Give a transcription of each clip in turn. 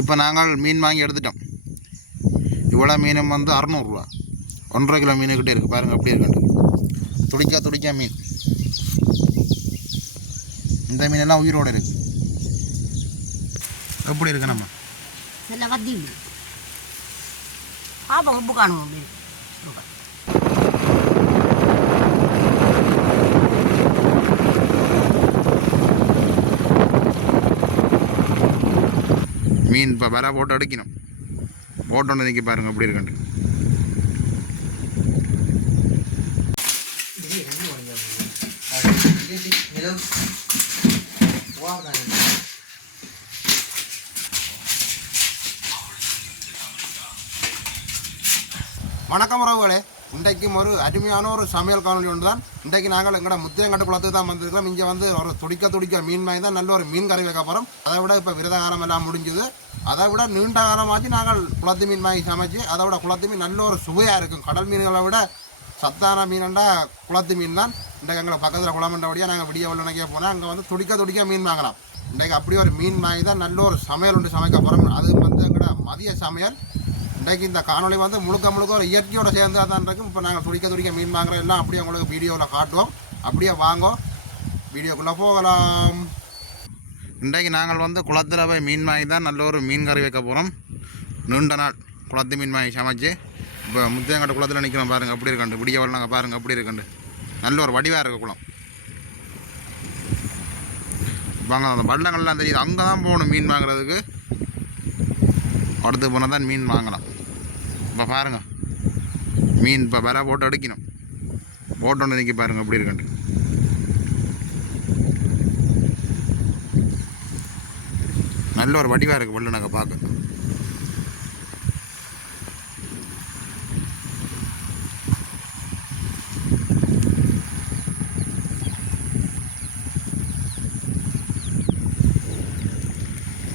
இப்போ நாங்கள் மீன் வாங்கி எடுத்துட்டோம். இவ்வளோ மீனும் வந்து அறநூறுரூவா ஒன்றரை கிலோ மீன் கிட்டே இருக்குது பாருங்கள் அப்படி இருக்கு. துடிக்கா துடிக்கா மீன். இந்த மீனெல்லாம் உயிரோடு இருக்குது எப்படி இருக்கு நம்ம? நல்ல மீன். உப்பு மீன் இப்போ வர போட்டு அடிக்கணும் போட்டோன்னு நிற்க பாருங்கள் எப்படி இருக்குன்ட்டு. வணக்கம் உறவுகளே. இன்றைக்கும் ஒரு அருமையான ஒரு சமையல் காணொலி ஒன்று தான் இன்றைக்கு நாங்கள் எங்களோட முத்திரங்கட்டு குளத்துக்கு தான் வந்திருக்கிறோம். இங்கே வந்து ஒரு துடிக்க துடிக்க மீன் வாங்கி தான் நல்ல ஒரு மீன் கறி வைக்க போகிறோம் அதை விட இப்போ விரதகாரம் எல்லாம் முடிஞ்சுது. அதை விட நீண்ட காலமாச்சு நாங்கள் குளத்து மீன் வாங்கி சமைச்சு அதை விட குளத்து மீன் நல்ல ஒரு சுவையாக இருக்கும். கடல் மீன்களை விட சத்தான மீனண்டா குளத்து மீன் தான். இன்றைக்கு எங்களை பக்கத்தில் குளமண்டபடியாக நாங்கள் விடிய வல்லனைக்கே போனால் அங்கே வந்து துடிக்க துடிக்க மீன் வாங்கலாம். இன்றைக்கு அப்படி ஒரு மீன் வாங்கி தான் நல்ல ஒரு சமையல் ஒன்று சமைக்க போகிறோம் அது வந்து எங்களோட மதிய சமையல். இன்றைக்கு இந்த காணொளி வந்து முழுக்க முழுக்க ஒரு இயற்கையோட சேர்ந்து தான் இருக்கும். இப்போ நாங்கள் துடிக்க துடிக்க மீன் வாங்குறோம் எல்லாம் அப்படியே உங்களுக்கு வீடியோவில் காட்டுவோம். அப்படியே வாங்கோ. வீடியோக்குள்ளே போகலாம். இன்றைக்கு நாங்கள் வந்து குளத்தில் போய் மீன் வாங்கி தான் நல்ல ஒரு மீன் கறி வைக்க போகிறோம் நீண்ட நாள் குளத்து மீன் வாங்கி சமைச்சு இப்போ முத்தையங்கட்ட குளத்தில் நிற்கிறோம் பாருங்கள் அப்படி இருக்கண்டு விடிய வரலாங்க பாருங்கள் அப்படி இருக்கண்டு நல்ல ஒரு வடிவாக இருக்க குளம். வாங்க அந்த வள்ளங்கள்லாம் தெரியுது. அங்கே தான் போகணும் மீன் வாங்குறதுக்கு. அடுத்து போனால் தான் மீன் வாங்கலாம். இப்போ பாருங்கள் மீன் இப்போ வர போட்டு அடிக்கணும். போட்டோன்னு நிற்க பாருங்கள் அப்படி இருக்கண்டு நல்ல ஒரு வடிவாக இருக்குது வெள்ளனக்க பார்க்க.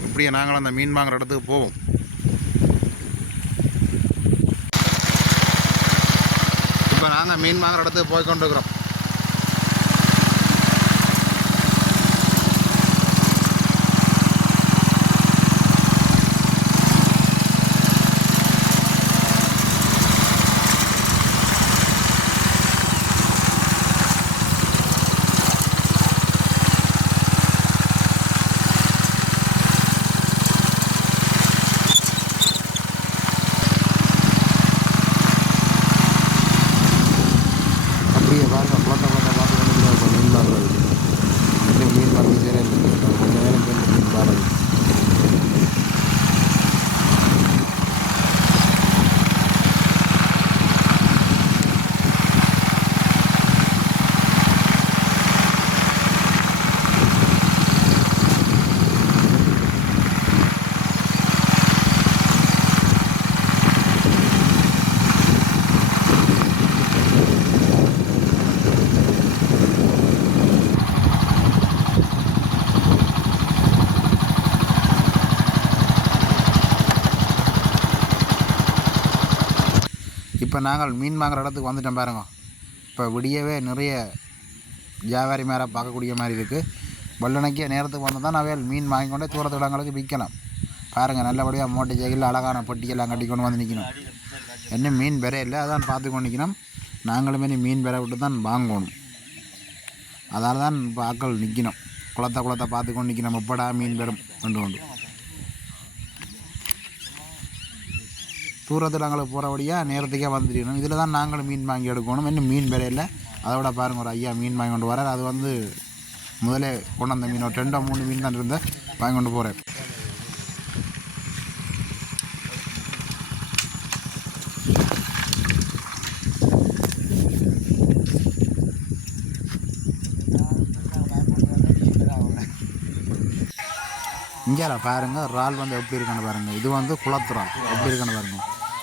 அப்படியே நாங்களும் அந்த மீன் வாங்குற இடத்துக்கு போவோம். இப்போ நாங்கள் மீன் வாங்குற இடத்துக்கு போய் கொண்டிருக்கிறோம் அப்படியே பாருங்க குளத்தை குளத்தை பார்த்து கொண்டு இருக்கோம் மீன் வாங்குறது இன்னும் மீன் வாங்கி சேர கொஞ்சம் நேரம் சேர்ந்து மீன் பாருங்க இப்போ நாங்கள் மீன் வாங்குற இடத்துக்கு வந்துட்டோம் பாருங்க. இப்போ விடியவே நிறைய வியாபாரி மேலே பார்க்கக்கூடிய மாதிரி இருக்குது வல்லணைக்கிய நேரத்துக்கு வந்து தான் அவையால் மீன் வாங்கி கொண்டே தூரத்து இடங்களுக்கு விற்கலாம். பாருங்கள் நல்லபடியாக மூட்டை ஜெகில் அழகான பொட்டியெல்லாம் கட்டி கொண்டு வந்து நிற்கணும் என்ன மீன் பெற இல்லை அதான் பார்த்து கொண்டு நிற்கணும் நாங்களுமே மீன் பெற விட்டு தான் வாங்கணும். அதால் தான் இப்போ ஆக்கள் நிற்கணும் குளத்தை குளத்தை பார்த்து கொண்டு நிற்கணும் எப்படா மீன் பெறும் கொண்டு கொண்டு தூரத்தில் போகிற வழியாக நேரத்துக்கே வந்துடணும். இதில் தான் நாங்களும் மீன் வாங்கி எடுக்கணும். இன்னும் மீன் விலையில். அதை விட பாருங்கள் ஒரு ஐயா மீன் வாங்கி கொண்டு வரார் அது வந்து முதலே கொண்டு வந்த மீன். ஒரு ரெண்டோ மூணு மீன் தான் இருந்தேன் வாங்கி கொண்டு போகிறேன் இங்கே பாருங்க இறால் வந்து எப்படி இருக்குன்னு பாருங்கள் இது வந்து குளத்துறால் எப்படி இருக்குன்னு பாருங்க.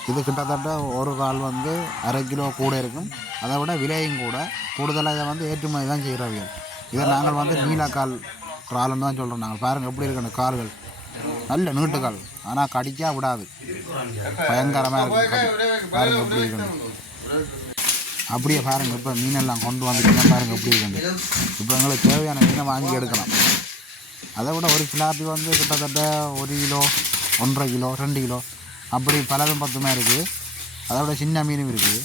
இது கிட்டத்தட்ட ஒரு கால் வந்து அரை கிலோ கூட இருக்கும். அதை விட விலையும் கூட. கூடுதலாக இதை வந்து ஏற்றுமதி தான் செய்கிறவங்க இதை நாங்கள் வந்து நீலக்கால் இறால்னு தான் சொல்கிறோம் நாங்கள் பாருங்கள் எப்படி இருக்கணும் கால்கள். நல்ல நீட்டுக்கால். ஆனால் கடிக்கா விடாது. பயங்கரமாக இருக்கும் கடி. எப்படி இருக்கணும் அப்படியே பாருங்கள் இப்போ மீனெல்லாம் கொண்டு வந்துட்டீங்க பாருங்கள் எப்படி இருக்கணும் இப்போ எங்களுக்கு தேவையான மீனை வாங்கி எடுக்கலாம். அதை விட ஒரு கிலாப்பி வந்து கிட்டத்தட்ட ஒரு கிலோ ஒன்றரை கிலோ ரெண்டு கிலோ. அப்படி பலதும் பத்துமா இருக்குது அதோட சின்ன மீனும் இருக்குது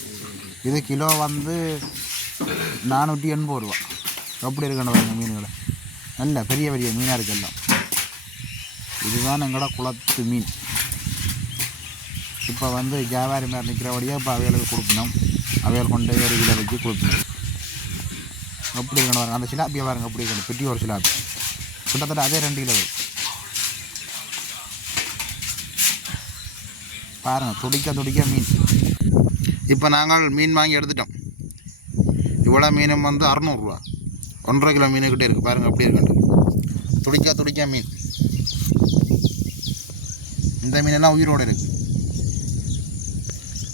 இது கிலோ வந்து நானூற்றி எண்பது ரூபா. எப்படி இருக்கணும் பாருங்க மீன்களை. நல்ல பெரிய பெரிய மீனாக இருக்குது எல்லாம். இதுதான் எங்களோட குளத்து மீன். இப்போ வந்து வியாபாரி மாதிரி நிற்கிறபடியாக இப்போ அவைகளுக்கு கொடுக்கணும். அவைகள் கொண்டு போய் ஒரு கிலோ வச்சு கொடுக்கணும். அப்படி இருக்கணும் பாருங்க. அந்த சிலாப்பியை பாருங்க அப்படி இருக்கணும் பெட்டி ஒரு சிலாப்பி. கிட்டத்தட்ட அதே ரெண்டு கிலோ வரும். பாருங்க துடிக்க துடிக்க மீன். இப்போ நாங்கள் மீன் வாங்கி எடுத்துட்டோம். இவ்வளோ மீனும் வந்து அறநூறுரூவா ஒன்றரை கிலோ மீனுக்கிட்டே இருக்குது பாருங்கள் அப்படி இருக்குண்டு துடிக்க துடிக்க மீன். இந்த மீனெல்லாம் உயிரோடு இருக்கு.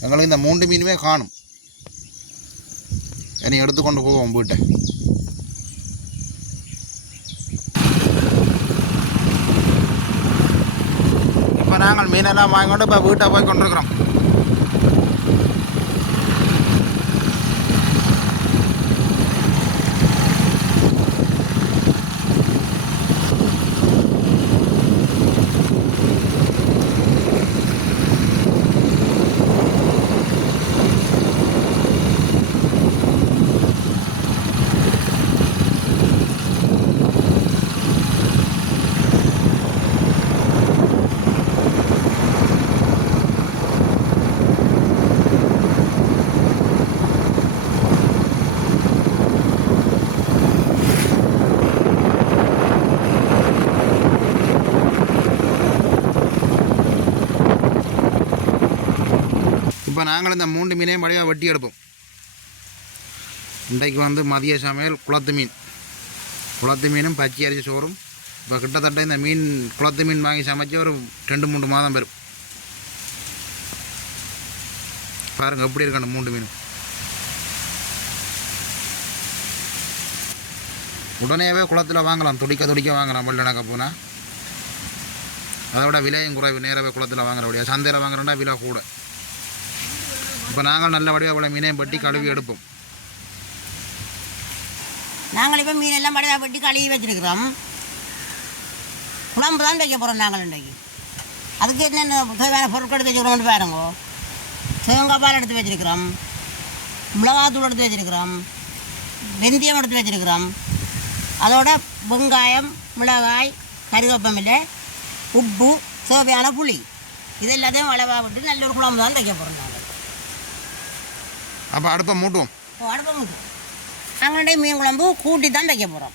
எங்களுக்கு இந்த மூன்று மீனுமே காணும். என்னை எடுத்துக்கொண்டு போவோம் வீட்டை. இப்போ நாங்கள் மீனெல்லாம் வாங்கிக்கொண்டு இப்போ வீட்டை போய் கொண்டிருக்கிறோம் இப்போ நாங்களும் இந்த மூன்று மீனையும் வழியாக வெட்டி எடுப்போம். இன்றைக்கு வந்து மதிய சமையல் குளத்து மீன். குளத்து மீனும் பச்சை அரிசி சோறும். இப்போ கிட்டத்தட்ட இந்த மீன் குளத்து மீன் வாங்கி சமைச்சு ஒரு ரெண்டு மூணு மாதம் வரும் பாருங்கள் எப்படி இருக்கு அந்த மூன்று மீன். உடனேவே குளத்தில் வாங்கலாம். துடிக்க துடிக்க வாங்கலாம் வெள்ளனக்க போனால் அதை விட விலையும் குறைவு. நேராகவே குளத்தில் வாங்குறபடியா சந்தையில் வாங்குறோம்னா விலை கூட. இப்போ நாங்கள் நல்லபடியாக இவ்வளோ மீனையும் வெட்டி கழுவி எடுப்போம். நாங்கள் இப்போ மீனெல்லாம் படையாக வெட்டி கழுவி வச்சிருக்கிறோம். குழம்பு தான் வைக்க போகிறோம் நாங்கள் இன்றைக்கு. அதுக்கு என்னென்ன தேவையான பொருட்கள் எடுத்து வச்சுக்கிறோம் பாருங்க. தேங்காய் பால் எடுத்து வச்சிருக்கிறோம். மிளகாத்தூள் எடுத்து வச்சிருக்கிறோம். வெந்தயம் எடுத்து வச்சிருக்கிறோம். அதோட வெங்காயம் மிளகாய் கருவேப்பமில்லை உப்பு தேவையான புளி. இது எல்லாத்தையும் அளவாக விட்டு நல்ல ஒரு குழம்பு தான் தைக்க போகிறோம் நாங்கள். அப்போ அடுப்பை மூட்டுவோம். ஓ, அடுப்பை மூட்டுவோம். அங்கே மீன் குழம்பு கூட்டி தான் வைக்க போகிறோம்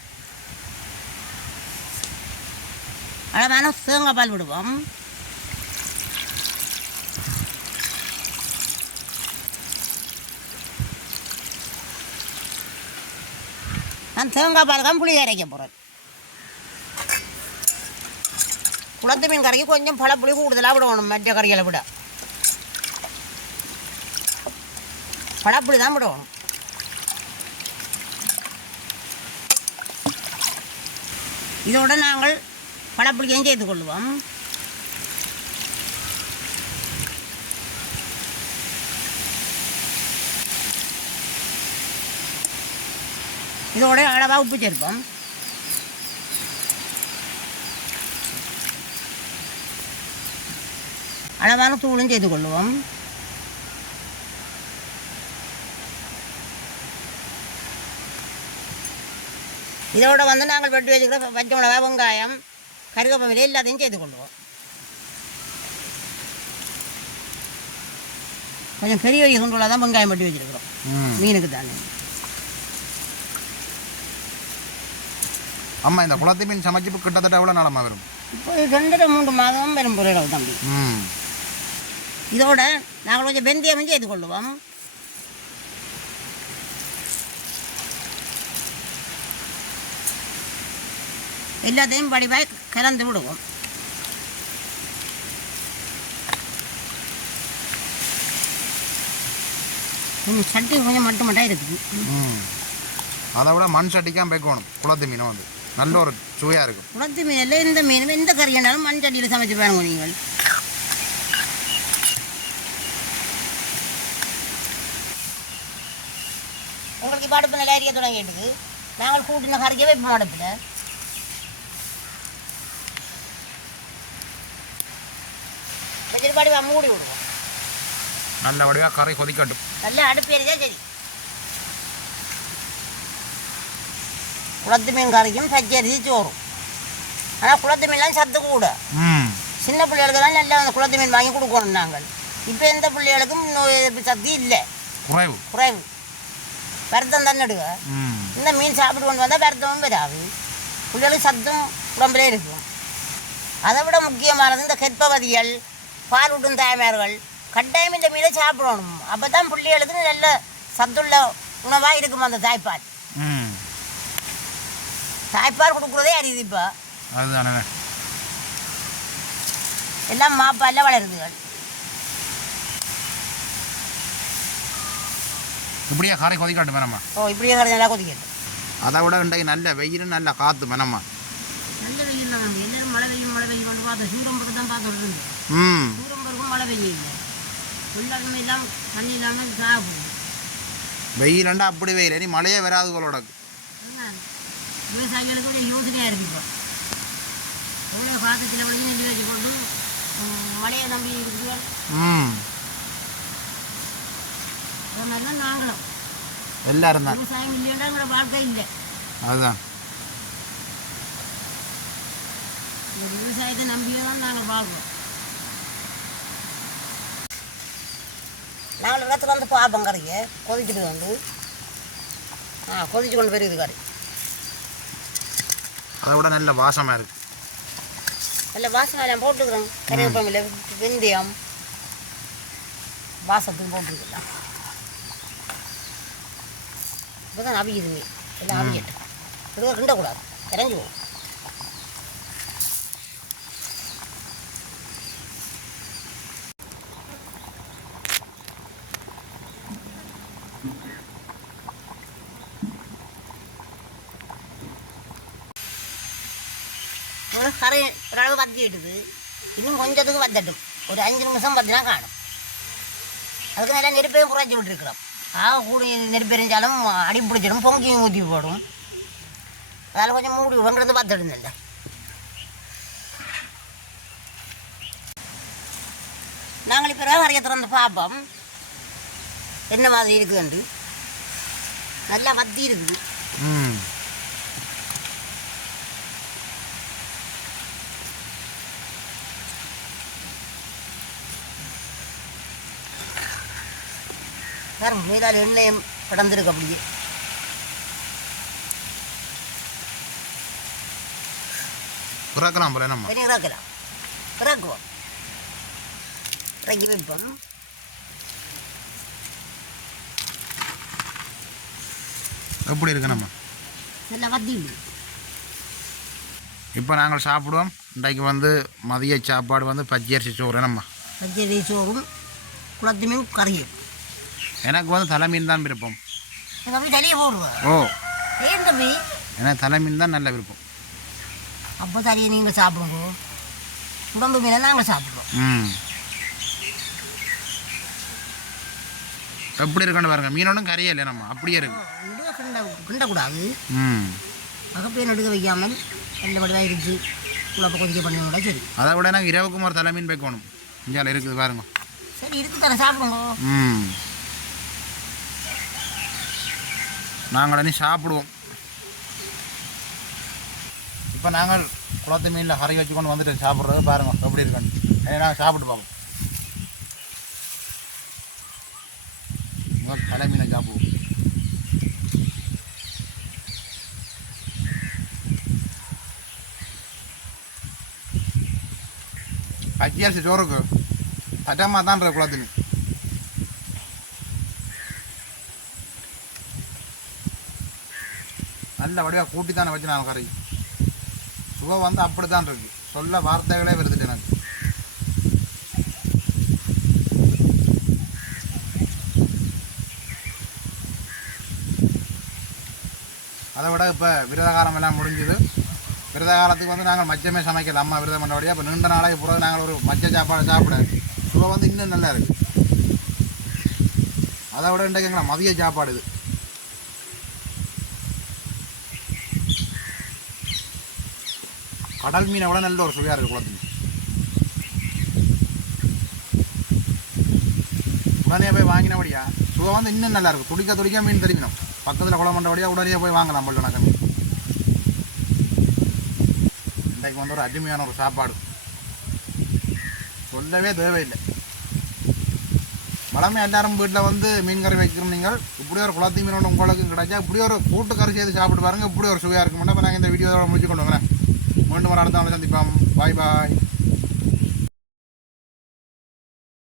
அளவான தேங்காய் பால் விடுவோம். நான் தேங்காய் பால் தான் புளி கரைக்க போகிறேன் குளத்து மீன் கரைக்கு கொஞ்சம் பழப்புளி கூடுதலாக விடணும் மற்ற கறிகளை விட. பழப்புளி தான் போடுவோம். இதோட நாங்கள் பழப்புளியையும் செய்து கொள்வோம் இதோட அளவாக உப்பு சேர்ப்போம். அளவான தூளும் செய்து கொள்வோம் இதோட வந்து நாங்கள் வெட்டி வச்சுக்கிற பச்சை மிளகா வெங்காயம் கருவேப்பிலை எல்லாத்தையும் செய்து கொள்வோம் கொஞ்சம் பெரிய பெரிய துண்டுல தான் வெங்காயம் வெட்டி வச்சிருக்கிறோம். மீனுக்கு தானே. ஆமாம் இந்த குளத்து மீன் சமைச்சு கிட்டத்தட்ட எவ்வளோ நாளமாக வரும்? இப்போ இது ரெண்டரை மூன்று மாதம் வரும் பொருள் தம்பி இதோட நாங்கள் கொஞ்சம் வெந்தயம் செய்து கொள்வோம் எல்லாத்தையும் படிவாய் கலந்து விடுவோம். கொஞ்சம் சட்டி கொஞ்சம் மட்டும் மட்டும் இருக்குது. அதை விட மண் சட்டிக்காம வைக்கணும் குளத்து மீன் வந்து. நல்ல ஒரு சுவையாக இருக்கும். குளத்து மீன் இல்லை எந்த மீனும் எந்த கறியானாலும் மண் சட்டியில் சமைச்சு பாருங்க நீங்கள். உங்களுக்கு இப்போ அடுப்பு நல்லா எரிய தொடங்கிட்டுது நாங்கள் கூட்டின கறிக்க வைப்போம் அடுப்பில் மூடி விடுவோம். நல்ல வடிவாக கறி கொதிக்கட்டும். நல்லா அடுப்பு எரிஞ்சா சரி. குளத்து மீன் கறிக்கும் பச்சரிசி சோறும். ஆனால் குளத்து மீன்லாம் சத்து கூட. சின்ன பிள்ளைகளுக்கு தான் நல்லா அந்த குளத்து மீன் வாங்கி கொடுக்கணும் நாங்கள். இப்போ எந்த பிள்ளைகளுக்கும் நோய் எதிர்ப்பு சக்தி இல்லை. குறைவு. குறைவு. வருத்தம் தன்னிடுக ம். இந்த மீன் சாப்பிட்டு கொண்டு வந்தால் வருத்தமும் வராது. பிள்ளைகளுக்கு சத்தும் உடம்புலே இருக்கும். அதை விட முக்கியமானது இந்த கற்பவதிகள் பால் ஊட்டும் தாய்மார்கள். கட்டாயம் இந்த மீனை சாப்பிடணும். அப்போ தான் பிள்ளைகளுக்கு நல்ல சத்துள்ள உணவாக இருக்கும் அந்த தாய்ப்பால். தாய்ப்பால் கொடுக்குறதே அரியுது இப்போ. அதுதானே. எல்லாம் மாப்பாலில் வளருதுகள். இப்படியே கறி கொதிக்கட்டும் வேணாமா ஓ இப்படியே கறி நல்லா கொதிக்கட்டும். அதை விட இன்றைக்கு நல்ல வெயில் நல்ல காற்று வேணாமா தான் எல்லாரும் மழை பெய்யும் மழை பெய்யும் கொண்டு பார்த்தோம் சூரம்பருக்கு தான் பார்த்துட்டு இருந்தோம் ம். சூரம்பருக்கும் மழை பெய்யும் இல்லை உள்ளாருமே எல்லாம் தண்ணி இல்லாமல் சாப்பிடும் வெயிலண்டா அப்படி வெயில். இனி மழையே வராது அதுதான் விவசாயிகளுக்கு கொஞ்சம் யோசனையாக இருக்கு இப்போ. எவ்வளோ காற்று சில வழி நெஞ்சு வச்சு கொண்டு ம், மழையை நம்பி தான் நாங்களும். எல்லாரும் விவசாயம் இல்லைன்னா எங்களோட வாழ்க்கை இல்லை. அதுதான். இந்த விவசாயத்தை நம்பியே தான் நாங்கள் வாழ்றோம். நாங்கள் இடத்துல வந்து பார்ப்போம் கறியை கொதிக்கிட்டு வந்து. ஆ கொதிச்சு கொண்டு போயிருக்குது கறி அதை விட நல்ல வாசமாக இருக்கு. நல்ல வாசனை எல்லாம் போட்டுக்கிறோம் கறிவேப்பமில்லை வெந்தயம் வாசத்துக்கு போட்டுருக்கலாம் இப்போ தான் அவியுதுங்க எல்லாம் அவியட்டும். இதுவாக கிண்டக்கூடாது இறங்கி போகும் கரை ஓரளவு வத்திட்டுது இன்னும் கொஞ்சத்துக்கு வத்தட்டும் ஒரு அஞ்சு நிமிஷம் பத்தினா காணும் அதுக்கு நல்லா நெருப்பையும் குறைச்சி விட்டுருக்குறோம் ஆக கூடி நெருப்பு எரிஞ்சாலும் அடி பிடிச்சிடும் பொங்கியும் ஊற்றி போடும் அதில் கொஞ்சம் மூடி வெங்கிறது இல்லை நாங்கள் இப்போ வரைய திறந்து பார்ப்போம் என்ன மாதிரி இருக்குதுண்டு நல்லா வத்தி இருக்குது ம் பாருங்க மேலால் எண்ணெயும் கடந்திருக்கு அப்படியே. பிறக்கலாம் போல நம்ம. வெளியே இறக்கலாம் இறக்குவோம் இறக்கி வைப்போம் எப்படி இருக்கு நம்ம? நல்லா வத்தி இப்போ நாங்கள் சாப்பிடுவோம். இன்றைக்கு வந்து மதிய சாப்பாடு வந்து பச்சரிசி சோறு நம்ம. பச்சரி சோறும் குளத்து மீன் கறியும். எனக்கு வந்து தலைமீன் தான் விருப்பம். தலையை போடுவேன் ஓ. ஏன் தம்பி? எனக்கு தலைமீன் தான் நல்ல விருப்பம். அப்போ தலையை நீங்கள் சாப்பிடுங்க. உடம்பு மீனை நாங்கள் சாப்பிடுவோம் ம். எப்படி இருக்குன்னு பாருங்க. மீனோடும் கரையே இல்லை நம்ம. அப்படியே இருக்கு. கிண்டக்கூடாது. ம். அகப்பையை நடுக்க வைக்காமல் நல்ல வடிவாக இருக்கு குழப்ப கொதிக்க பண்ணி கூட சரி. அதை விட எனக்கு இரவுக்கும் ஒரு தலைமீன் வைக்கணும் இங்கே இருக்குது பாருங்க. சரி இருக்கு தானே சாப்பிடுங்க. ம். நாங்கள் இனி சாப்பிடுவோம். இப்போ நாங்கள் குளத்து மீனில் கறி வச்சு கொண்டு வந்துட்டு சாப்பிட்றது பாருங்க எப்படி இருக்குன்னு. ஏன்னா நாங்கள் சாப்பிட்டு பார்ப்போம். முதல் தலை மீனை சாப்பிடுவோம். அத்தியாவசிய அரிசி சோறுக்கு தட்டமாக தான் இருக்கு குளத்து நல்ல வடிவாக கூட்டி தானே வச்சு நான் கறி சுவை வந்து அப்படி தான் இருக்கு. சொல்ல வார்த்தைகளே வருதுட்டு எனக்கு. அதை விட இப்போ விரதகாலம் எல்லாம் முடிஞ்சுது. விரத காலத்துக்கு வந்து நாங்கள் மச்சமே சமைக்கல. அம்மா விரதம் பண்ணபடியாக இப்போ நீண்ட நாளைக்கு பிறகு நாங்கள் ஒரு மச்ச சாப்பாடு சாப்பிட சுவை வந்து இன்னும் நல்லா இருக்குது அதை விட இன்றைக்கு எங்களை மதிய சாப்பாடு இது. கடல் மீனை விட நல்ல ஒரு சுவையாக இருக்குது குளத்து உடனே போய் வாங்கினபடியா சுவை வந்து இன்னும் நல்லா இருக்கும் துடிக்க துடிக்க மீன் தெரிக்கணும் பக்கத்தில் குளம் பண்ணுறபடியா உடனே போய் வாங்கலாம் பல்லு மீன் இன்றைக்கு வந்து ஒரு அருமையான ஒரு சாப்பாடு சொல்லவே தேவையில்லை வளமே எல்லாரும் வீட்டில் வந்து மீன் கறி வைக்கிறோம் நீங்கள் இப்படி ஒரு குளத்து மீனோட ஒன்று உங்களுக்கு கிடைச்சா இப்படி ஒரு கூட்டு கறி செய்து சாப்பிட்டு பாருங்க இப்படி ஒரு சுவையாக இருக்கும் இப்போ நாங்கள் இந்த வீடியோவோட முடிச்சு கொண்டு வரேன் மீண்டும் ஒரு அடுத்த சந்திப்போம் பாய் பாய்